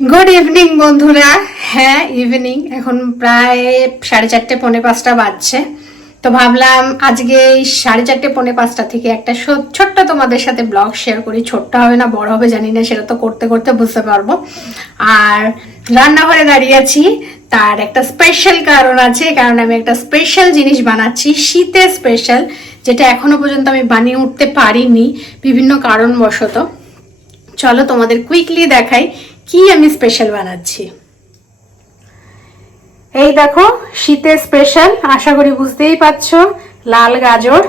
Good evening বন্ধুরা। হ্যাঁ evening এখন প্রায় সাড়ে চারটে, পৌনে পাঁচটা বাজছে। তো ভাবলাম আজকে এই সাড়ে চারটে, পৌনে পাঁচটা থেকে একটা ছোট্ট তোমাদের সাথে ব্লগ শেয়ার করি। ছোট্ট হবে না, বড় হবে, জানি না, সেটা তো করতে করতে বুঝতে পারব। আর রান্নাঘরে দাঁড়িয়ে আছি। তার একটা স্পেশাল কারণ আছে কারণ আমি একটা স্পেশাল জিনিস বানাচ্ছি শীতে স্পেশাল যেটা এখনও পর্যন্ত আমি বানিয়ে উঠতে পারিনি, বিভিন্ন কারণবশত। চলো তোমাদের কুইকলি দেখাই কি আমি স্পেশাল বানাচ্ছি? এই দেখো, শীতের স্পেশাল আশা করি বুঝতেই পারছ, লাল গাজর।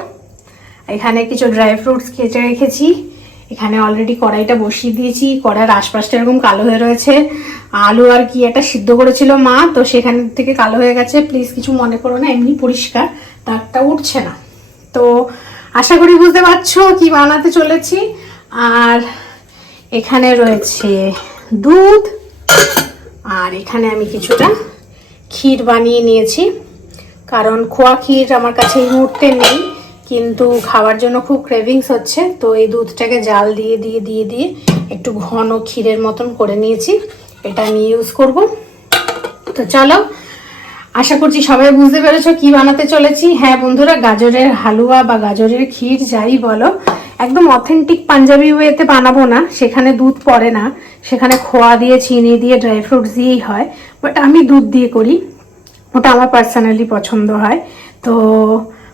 এখানে কিছু ড্রাই ফ্রুটস কেটে রেখেছি। এখানে অলরেডি কড়াইটা বসিয়ে দিয়েছি। কড়াইয়ের আশপাশটা এরকম কালো হয়ে রয়েছে। আলু আর কি একটা সিদ্ধ করেছিল মা, তো সেখান থেকে কালো হয়ে গেছে। প্লিজ কিছু মনে করো না, এমনি পরিষ্কার তারটা উঠছে না। তো আশা করি বুঝতে পারছ কি বানাতে চলেছি। আর এখানে রয়েছে দুধ। আর এখানে আমি কিছুটা ক্ষীর বানিয়ে নিয়েছি। কারণ খোয়া ক্ষীর আমার কাছে এই মুহূর্তে নেই, কিন্তু খাওয়ার জন্য খুব ক্রেভিংস হচ্ছে। তো এই দুধটাকে জাল দিয়ে দিয়ে দিয়ে দিয়ে একটু ঘন ক্ষীরের মতন করে নিয়েছি। এটা আমি ইউজ করব। তো চলো আশা করছি সবাই বুঝতে পেরেছ কি বানাতে চলেছি। হ্যাঁ বন্ধুরা, গাজরের হালুয়া বা গাজরের ক্ষীর যাই বলো, একদম অথেন্টিক পাঞ্জাবি ওয়েতে বানাবো না। সেখানে দুধ পড়ে না। সেখানে খোয়া দিয়ে, চিনি দিয়ে ড্রাই ফ্রুটস দিয়েই হয়। বাট আমি দুধ দিয়ে করি। ওটা আমার পার্সোনালি পছন্দ হয়। তো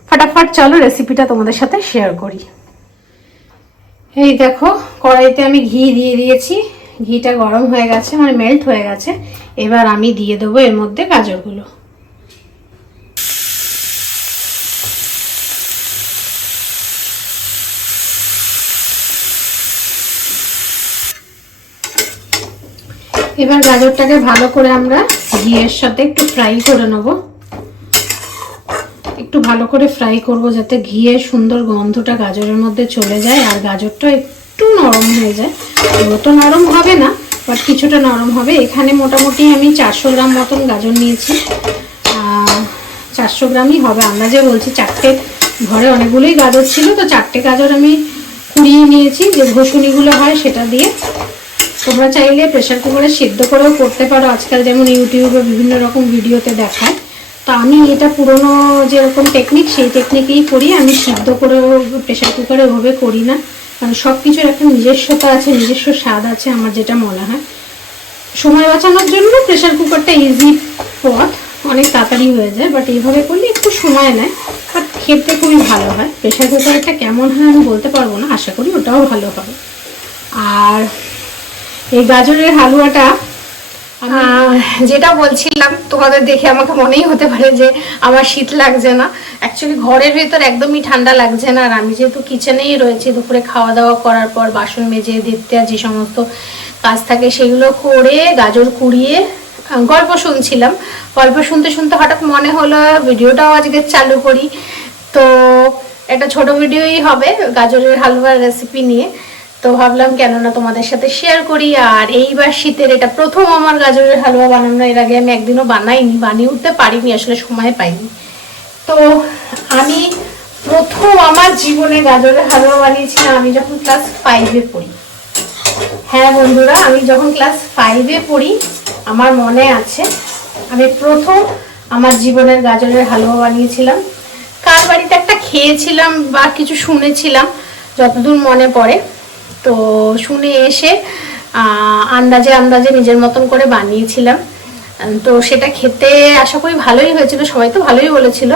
ফটাফট চলো রেসিপিটা তোমাদের সাথে শেয়ার করি। এই দেখো, কড়াইতে আমি ঘি দিয়ে দিয়েছি। ঘিটা গরম হয়ে গেছে মানে মেল্ট হয়ে গেছে। এবার আমি দিয়ে দেবো এর মধ্যে গাজরগুলো। এবার গাজরটাকে ভালো করে আমরা ঘিয়ের সাথে একটু ফ্রাই করে নেব। একটু ভালো করে ফ্রাই করব যাতে ঘিয়ের সুন্দর গন্ধটা গাজরের মধ্যে চলে যায় আর গাজরটা একটু নরম হয়ে যায়। অত নরম হবে না বাট কিছুটা নরম হবে। এখানে মোটামুটি আমি চারশো গ্রাম মতন গাজর নিয়েছি। চারশো গ্রামই হবে। আন্দাজে বলছি চারটে, ঘরে অনেকগুলোই গাজর ছিল, তো চারটে গাজর আমি কুড়িয়ে নিয়েছি। যে ঘষুনিগুলো হয় সেটা দিয়ে তোমরা চাইলে প্রেশার কুকারে সিদ্ধ করেও করতে পারো। আজকাল যেমন ইউটিউবে বিভিন্ন রকম ভিডিওতে দেখায়। তো আমি এটা পুরনো যেরকম টেকনিক সেই টেকনিকেই করি। আমি সিদ্ধ করেও প্রেশার কুকারে ওভাবে করি না। কারণ সব কিছুর একটা নিজস্বতা আছে, নিজস্ব স্বাদ আছে আমার যেটা মনে হয়। সময় বাঁচানোর জন্য প্রেশার কুকারটা ইজি পথ। অনেক তাড়াতাড়ি হয়ে যায় বাট এইভাবে করলে একটু সময় নেয়। বাট খেতে খুবই ভালো হয়। প্রেশার কুকারটা কেমন হয় আমি বলতে পারব না। আশা করি ওটাও ভালো হবে। আর এই গাজরের হালুয়াটা যেটা বলছিলাম, তোমাদের দেখে আমাকে মনেই হতে পারে যে আমার শীত লাগছে না। অ্যাকচুয়ালি ঘরের ভেতর একদমই ঠান্ডা লাগছে না আর আমি যেহেতু কিচেনেই রয়েছি, দুপুরে খাওয়া দাওয়া করার পর বাসন মেজে দিতে যে সমস্ত কাজ থাকে সেগুলো করে গাজর কুড়িয়ে গল্প শুনছিলাম। গল্প শুনতে শুনতে হঠাৎ মনে হলো ভিডিওটাও আজকে চালু করি। তো একটা ছোট ভিডিওই হবে গাজরের হালুয়ার রেসিপি নিয়ে। তো ভাবলাম কেননা তোমাদের সাথে শেয়ার করি, আর এইবার শীতের এটা প্রথম আমার গাজরের হালুয়া বানানো, এর আগে আমি একদিনও বানাইনি, বানিয়ে উঠতে পারিনি, আসলে সময় পাইনি। তো আমি প্রথম আমার জীবনে গাজরের হালুয়া বানিয়েছিলাম, আমি যখন ক্লাস ফাইভে পড়ি। হ্যাঁ বন্ধুরা, আমি যখন ক্লাস ফাইভে পড়ি, আমার মনে আছে, আমি প্রথম আমার জীবনের গাজরের হালুয়া বানিয়েছিলাম। কার বাড়িতে একটা খেয়েছিলাম বা কিছু শুনেছিলাম, যতদূর মনে পড়ে তো শুনে এসে আন্দাজে আন্দাজে নিজের মতন করে বানিয়েছিলাম। তো সেটা খেতে আশা করি ভালোই হয়েছিল, সবাই তো ভালোই বলেছিল।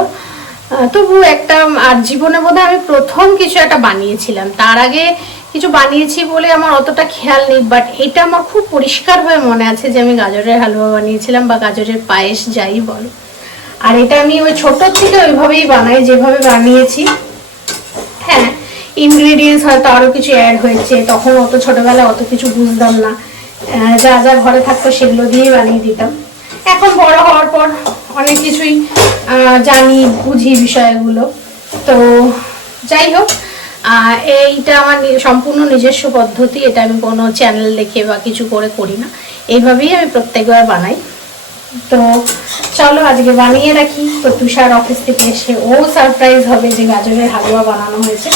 তবু একটা, আর জীবনে বোধহয় আমি প্রথম কিছু একটা বানিয়েছিলাম। তার আগে কিছু বানিয়েছি বলে আমার অতটা খেয়াল নেই বাট এটা আমার খুব পরিষ্কার হয়ে মনে আছে যে আমি গাজরের হালুয়া বানিয়েছিলাম বা গাজরের পায়েস, যাই বলো। আর এটা আমি ওই ছোটোর থেকে ওইভাবেই বানাই, যেভাবে বানিয়েছি। ইনগ্রেডিয়েন্টস হয়তো আরও কিছু অ্যাড হয়েছে, তখন অত ছোটবেলায় অত কিছু বুঝতাম না। যা যা ঘরে থাকতো সেগুলো দিয়েই বানিয়ে দিতাম। এখন বড় হওয়ার পর অনেক কিছুই জানি, বুঝি বিষয়গুলো। তো যাই হোক এইটা আমার সম্পূর্ণ নিজস্ব পদ্ধতি, এটা আমি কোনো চ্যানেল দেখে বা কিছু করে করি না। এইভাবেই আমি প্রত্যেকবার বানাই। তো চলো আজকে বানিয়ে রাখি। তো তুষার অফিস থেকে এসে ও সারপ্রাইজ হবে যে গাজরের হালুয়া বানানো হয়েছে।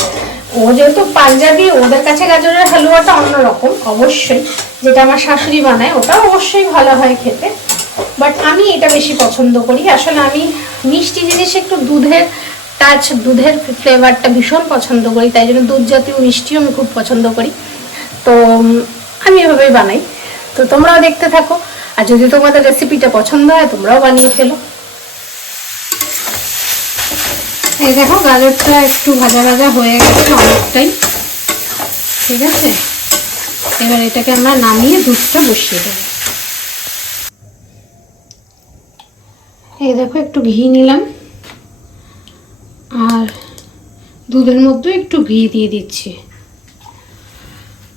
ও যেহেতু পাঞ্জাবি, ওদের কাছে গাজরের হালুয়াটা অন্যরকম, অবশ্যই। যেটা আমার শাশুড়ি বানায় ওটা অবশ্যই ভালো হয় খেতে। বাট আমি এটা বেশি পছন্দ করি। আসলে আমি মিষ্টি জিনিস একটু দুধের টাচ দুধের ফ্লেভারটা ভীষণ পছন্দ করি। তাই জন্য দুধ জাতীয় মিষ্টিও আমি খুব পছন্দ করি। তো আমি এভাবেই বানাই। তো তোমরাও দেখতে থাকো। আর যদি তোমাদের রেসিপিটা পছন্দ হয়, তোমরাও বানিয়ে ফেলো। এই দেখো, গাজরটা একটু ভাজা ভাজা হয়ে গেছে অনেকটাই। ঠিক আছে? এবার এটাকে আমরা নামিয়ে দুধটা বসিয়ে দেবো। এই দেখো, একটু ঘি নিলাম। আর দুধের মধ্যে একটু ঘি দিয়ে দিচ্ছি।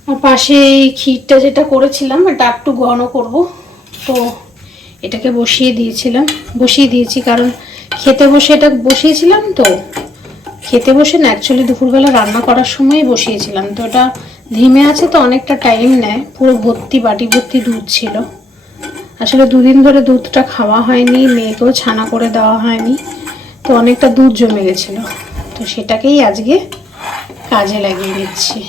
আর পাশে এই ক্ষীরটা যেটা করেছিলাম এটা একটু ঘন করব, তো এটাকে বসিয়ে দিয়েছিলাম। বসিয়ে দিয়েছি কারণ খেতে বসে এটা বসিয়েছিলাম তো। খেতে বসে না অ্যাকচুয়ালি দুপুরবেলা রান্না করার সময় বসিয়েছিলাম। তো এটা ধিমে আছে তো, অনেকটা টাইম নেয়। পুরো ভর্তি, বাটি ভর্তি দুধ ছিল। আসলে দুদিন ধরে দুধটা খাওয়া হয়নি, মেয়েকেও ছানা করে দেওয়া হয়নি। তো অনেকটা দুধ জমে গেছিল। তো সেটাকেই আজকে কাজে লাগিয়ে নিচ্ছি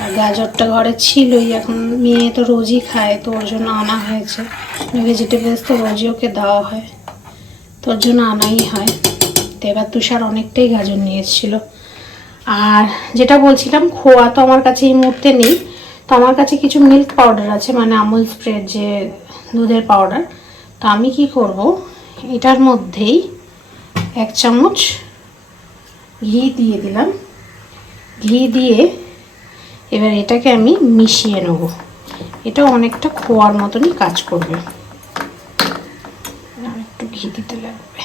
আর গাজরটা ঘরে ছিলই, এখন মেয়ে তো রোজই খায়, তো ওর জন্য আনা হয়েছে। ভেজিটেবলস তো রোজই ওকে দেওয়া হয়। তোর জন্য আনাই হয়। তো এবার তুষার অনেকটাই গাজর নিয়ে আর যেটা বলছিলাম, খোয়া তো আমার কাছে এই মুহূর্তে নেই। তো আমার কাছে কিছু মিল্ক পাউডার আছে মানে আমুল স্প্রেড যে দুধের পাউডার তো আমি কি করব? এটার মধ্যেই এক চামচ ঘি দিয়ে দিলাম। ঘি দিয়ে এবার এটাকে আমি মিশিয়ে নেব। এটা অনেকটা খোয়ার মতনই কাজ করবে। একটু ঘি দিতে লাগবে।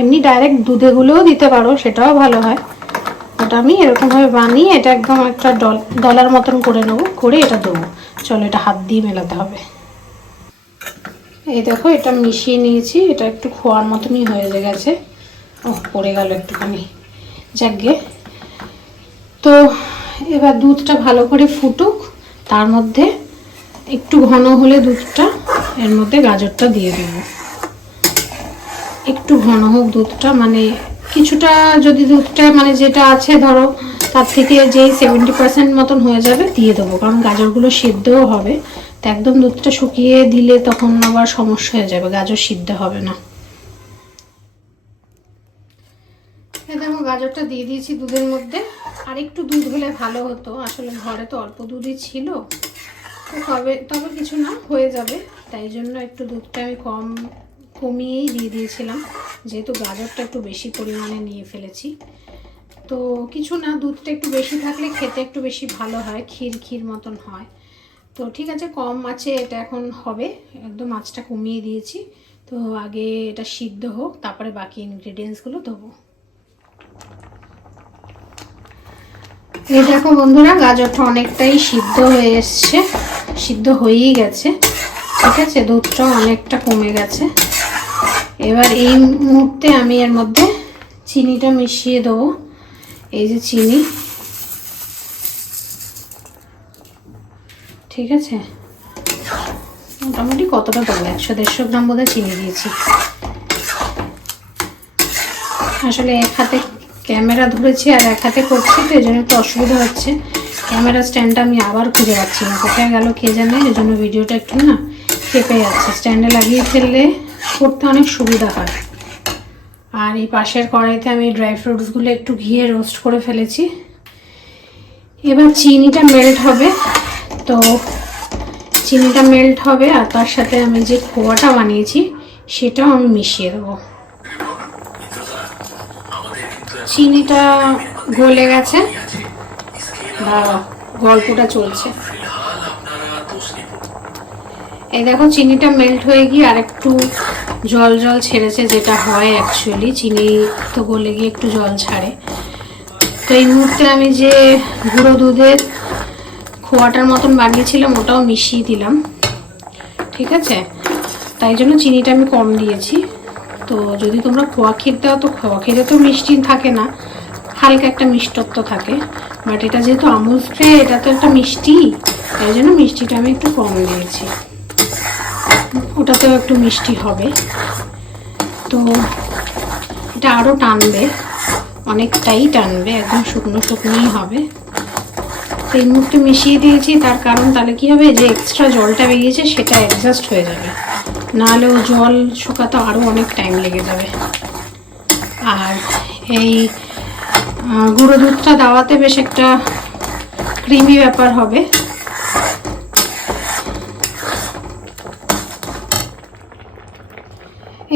এমনি ডাইরেক্ট দুধে গুলোও দিতে পারো, সেটাও ভালো হয়। ওটা আমি এরকমভাবে বানিয়ে এটা একদম একটা ডল ডলার মতন করে নেব, করে এটা দেবো। চলো এটা হাত দিয়ে মেলাতে হবে। এই দেখো, এটা মিশিয়ে নিয়েছি, এটা একটু খোয়ার মতনই হয়ে গেছে। ও পড়ে গেল একটুখানি। যাকগে তো এবার দুধটা ভালো করে ফুটুক। তার মধ্যে একটু ঘন হলে দুধটা, এর মধ্যে গাজরটা দিয়ে দেবো। একটু ঘন হোক দুধটা মানে কিছুটা যদি দুধটা মানে যেটা আছে ধরো, তার থেকে যেই সেভেন্টি পার্সেন্ট মতন হয়ে যাবে, দিয়ে দেবো। কারণ গাজরগুলো সিদ্ধও হবে। তো একদম দুধটা শুকিয়ে দিলে তখন আবার সমস্যা হয়ে যাবে, গাজর সিদ্ধ হবে না। দেখো, গাজরটা দিয়ে দিয়েছি দুধের মধ্যে। আর একটু দুধ হলে ভালো হতো। আসলে ঘরে তো অল্প দুধই ছিল। তো তবে তবে কিছু না, হয়ে যাবে। তাই জন্য একটু দুধটা আমি কম কমিয়েই দিয়ে দিয়েছিলাম। যেহেতু গাজরটা একটু বেশি পরিমাণে নিয়ে ফেলেছি। তো কিছু না, দুধটা একটু বেশি থাকলে খেতে একটু বেশি ভালো হয়, ক্ষীর ক্ষীর মতন হয়। তো ঠিক আছে, কম আছে এটা এখন হবে। একদম মাছটা কমিয়ে দিয়েছি। তো আগে এটা সিদ্ধ হোক, তারপরে বাকি ইনগ্রিডিয়েন্টসগুলো দেবো। এই দেখো বন্ধুরা, গাজরটা অনেকটাই সিদ্ধ হয়ে এসছে। সিদ্ধ হয়েই গেছে। ঠিক আছে, দুধটাও অনেকটা কমে গেছে। এবার এই মুহূর্তে আমি এর মধ্যে চিনিটা মিশিয়ে দেবো। এই যে চিনি। ঠিক আছে? মোটামুটি কতটা দেবো একশো দেড়শো গ্রাম বোধহয় চিনি দিয়েছি। আসলে এক হাতে ক্যামেরা ধরেছি আর এক হাতে করছি তো এই জন্য একটু অসুবিধা হচ্ছে। ক্যামেরা স্ট্যান্ডটা আমি আবার খুঁজে পাচ্ছি না। কোথায় গেল কে জানে এই জন্য ভিডিওটা একটু না কেঁপে যাচ্ছে। স্ট্যান্ডে লাগিয়ে ফেললে করতে অনেক সুবিধা হয়। আর এই পাশের কড়াইতে আমি ড্রাই ফ্রুটসগুলো একটু ঘিয়ে রোস্ট করে ফেলেছি। এবার চিনিটা মেল্ট হবে। তো চিনিটা মেল্ট হবে আর তার সাথে আমি যে খোয়াটা বানিয়েছি, সেটাও আমি মিশিয়ে দেবো। চিনিটা গলে গেছে। বা গল্পটা চলছে। এই দেখো, চিনিটা মেল্ট হয়ে গিয়ে আর একটু জল জল ছেড়েছে যেটা হয় অ্যাকচুয়ালি চিনি তো গলে গিয়ে একটু জল ছাড়ে। তো এই মুহূর্তে আমি যে গুঁড়ো দুধের খোয়াটার মতন বানিয়েছিলাম, ওটাও মিশিয়ে দিলাম। ঠিক আছে? তাই জন্য চিনিটা আমি কম দিয়েছি। তো যদি তোমরা খোয়া ক্ষীর দাও, তো খোয়া ক্ষীরে তো মিষ্টি থাকে না। হালকা একটা মিষ্টত্ব থাকে। বাট এটা যেহেতু আমুল স্প্রে এটা তো একটা মিষ্টি। তাই জন্য মিষ্টিটা আমি একটু কম দিয়েছি। ওটাতেও একটু মিষ্টি হবে। তো এটা আরও টানবে। অনেকটাই টানবে। একদম শুকনো শুকনোই হবে। তো এই মুহূর্তে মিশিয়ে দিয়েছি। তার কারণ তাহলে কি হবে? যে এক্সট্রা জলটা বেরিয়েছে, সেটা অ্যাডজাস্ট হয়ে যাবে। নাহলে ও জল শুকাতে আরও অনেক টাইম লেগে যাবে। আর এই গুঁড়ো দুধটা দেওয়াতে বেশ একটা ক্রিমি ব্যাপার হবে।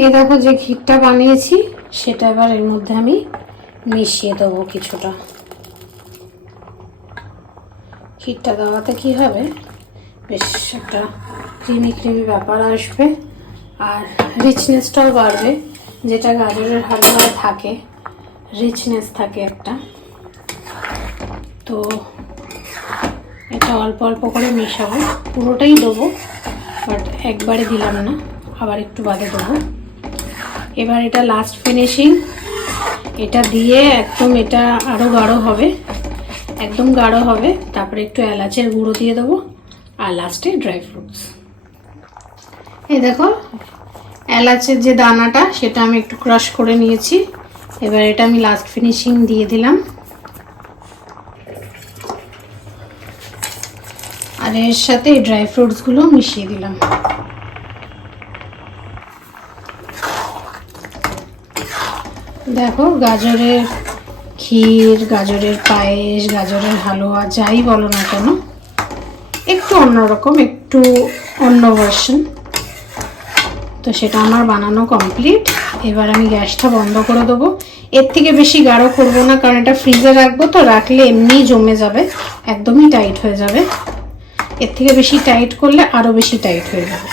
এই দেখো যে ক্ষীরটা বানিয়েছি, সেটা এবার এর মধ্যে আমি মিশিয়ে দেবো কিছুটা। ক্ষীরটা দেওয়াতে কি হবে? বেশ একটা ক্রিমি ক্রিমি ব্যাপার আসবে। আর রিচনেসটাও বাড়বে, যেটা গাজরের হালুয়ায় থাকে। রিচনেস থাকে একটা। তো এটা অল্প অল্প করে মেশাবো। পুরোটাই দেবো, বাট একবারে দিলাম না, আবার একটু বাদে দেবো। এবার এটা লাস্ট ফিনিশিং এটা দিয়ে একদম এটা আরও গাঢ় হবে। একদম গাঢ় হবে। তারপরে একটু এলাচের গুঁড়ো দিয়ে দেবো। আর লাস্টে ড্রাই ফ্রুটস এই দেখো, এলাচের যে দানাটা, সেটা আমি একটু ক্রাশ করে নিয়েছি। এবার এটা আমি লাস্ট ফিনিশিং দিয়ে দিলাম। আর এর সাথে এই ড্রাই ফ্রুটসগুলো মিশিয়ে দিলাম। দেখো, গাজরের ক্ষীর, গাজরের পায়েস, গাজরের হালুয়া, যাই বলো না কেন, একটু অন্যরকম, একটু অন্য ভার্সন তো সেটা আমার বানানো কমপ্লিট এবার আমি গ্যাসটা বন্ধ করে দেবো। এর থেকে বেশি গাঢ় করব না, কারণ এটা ফ্রিজে রাখব তো, রাখলে এমনিই জমে যাবে, একদমই টাইট হয়ে যাবে। এর থেকে বেশি টাইট করলে আরও বেশি টাইট হয়ে যাবে।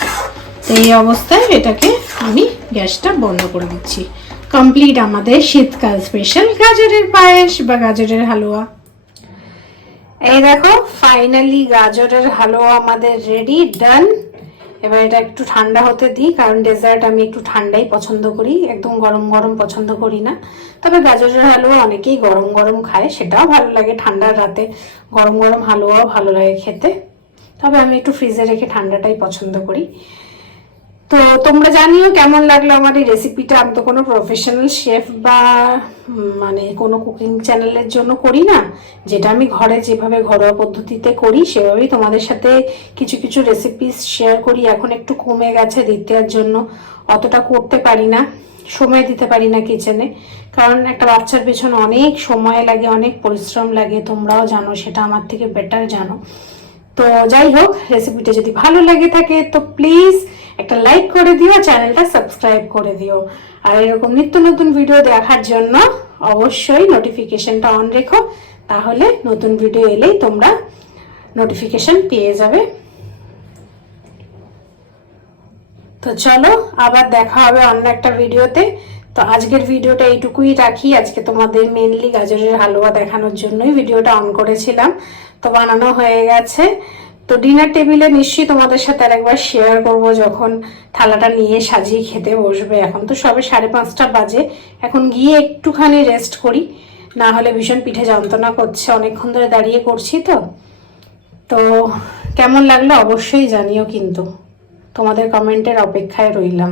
তো এই অবস্থায় এটাকে আমি গ্যাসটা বন্ধ করে দিচ্ছি। কমপ্লিট আমাদের শীতকাল স্পেশাল গাজরের পায়েস বা গাজরের হালুয়া। এই দেখো ফাইনালি গাজরের হালুয়া আমাদের রেডি ডান এবার এটা একটু ঠান্ডা হতে দিই, কারণ ডেজার্ট আমি একটু ঠান্ডাই পছন্দ করি, একদম গরম গরম পছন্দ করি না। তবে গাজরের হালুয়া অনেকেই গরম গরম খায়, সেটাও ভালো লাগে ঠান্ডার রাতে। গরম গরম হালুয়াও ভালো লাগে খেতে। তবে আমি একটু ফ্রিজে রেখে ঠান্ডাটাই পছন্দ করি। তো তোমরা জানিও কেমন লাগল আমার এই রেসিপিটা আমি তো কোনো প্রফেশনাল শেফ বা মানে কোনো কুকিং চ্যানেলের জন্য করি না। যেটা আমি ঘরে যেভাবে ঘরোয়া পদ্ধতিতে করি, সেভাবেই তোমাদের সাথে কিছু কিছু রেসিপি শেয়ার করি। এখন একটু কমে গেছে দ্বিতীয়ার জন্য। অতটা করতে পারি না। সময় দিতে পারি না কিচেনে কারণ একটা বাচ্চার পেছনে অনেক সময় লাগে, অনেক পরিশ্রম লাগে। তোমরাও জানো, সেটা আমার থেকে বেটার জানো। তো যাই হোক রেসিপিটা যদি ভালো লাগে থাকে, তো প্লিজ একটা লাইক করে দিও চ্যানেলটা সাবস্ক্রাইব করে দিও। আর এরকম নিত্য নতুন ভিডিও দেখার জন্য অবশ্যই নোটিফিকেশনটা অন রেখো, তাহলে নতুন ভিডিও এলেই তোমরা নোটিফিকেশন পেয়ে যাবে। তো চলো, আবার দেখা হবে অন্য একটা ভিডিওতে তো আজকের ভিডিওটা এইটুকুই রাখি। আজকে তোমাদের মেনলি গাজরের হালুয়া দেখানোর জন্যই ভিডিওটা অন করেছিলাম। তো বানানো হয়ে গেছে। তো ডিনার টেবিলে নিশ্চয়ই তোমাদের সাথে আরেকবার শেয়ার করব যখন থালাটা নিয়ে সাজিয়ে খেতে বসবে। এখন তো সবে সাড়ে পাঁচটা বাজে। এখন গিয়ে একটুখানি রেস্ট করি। না হলে ভীষণ পিঠে যন্ত্রণা করছে। অনেকক্ষণ ধরে দাঁড়িয়ে করছি তো। তো কেমন লাগল অবশ্যই জানিও কিন্তু। তোমাদের কমেন্টের অপেক্ষায় রইলাম।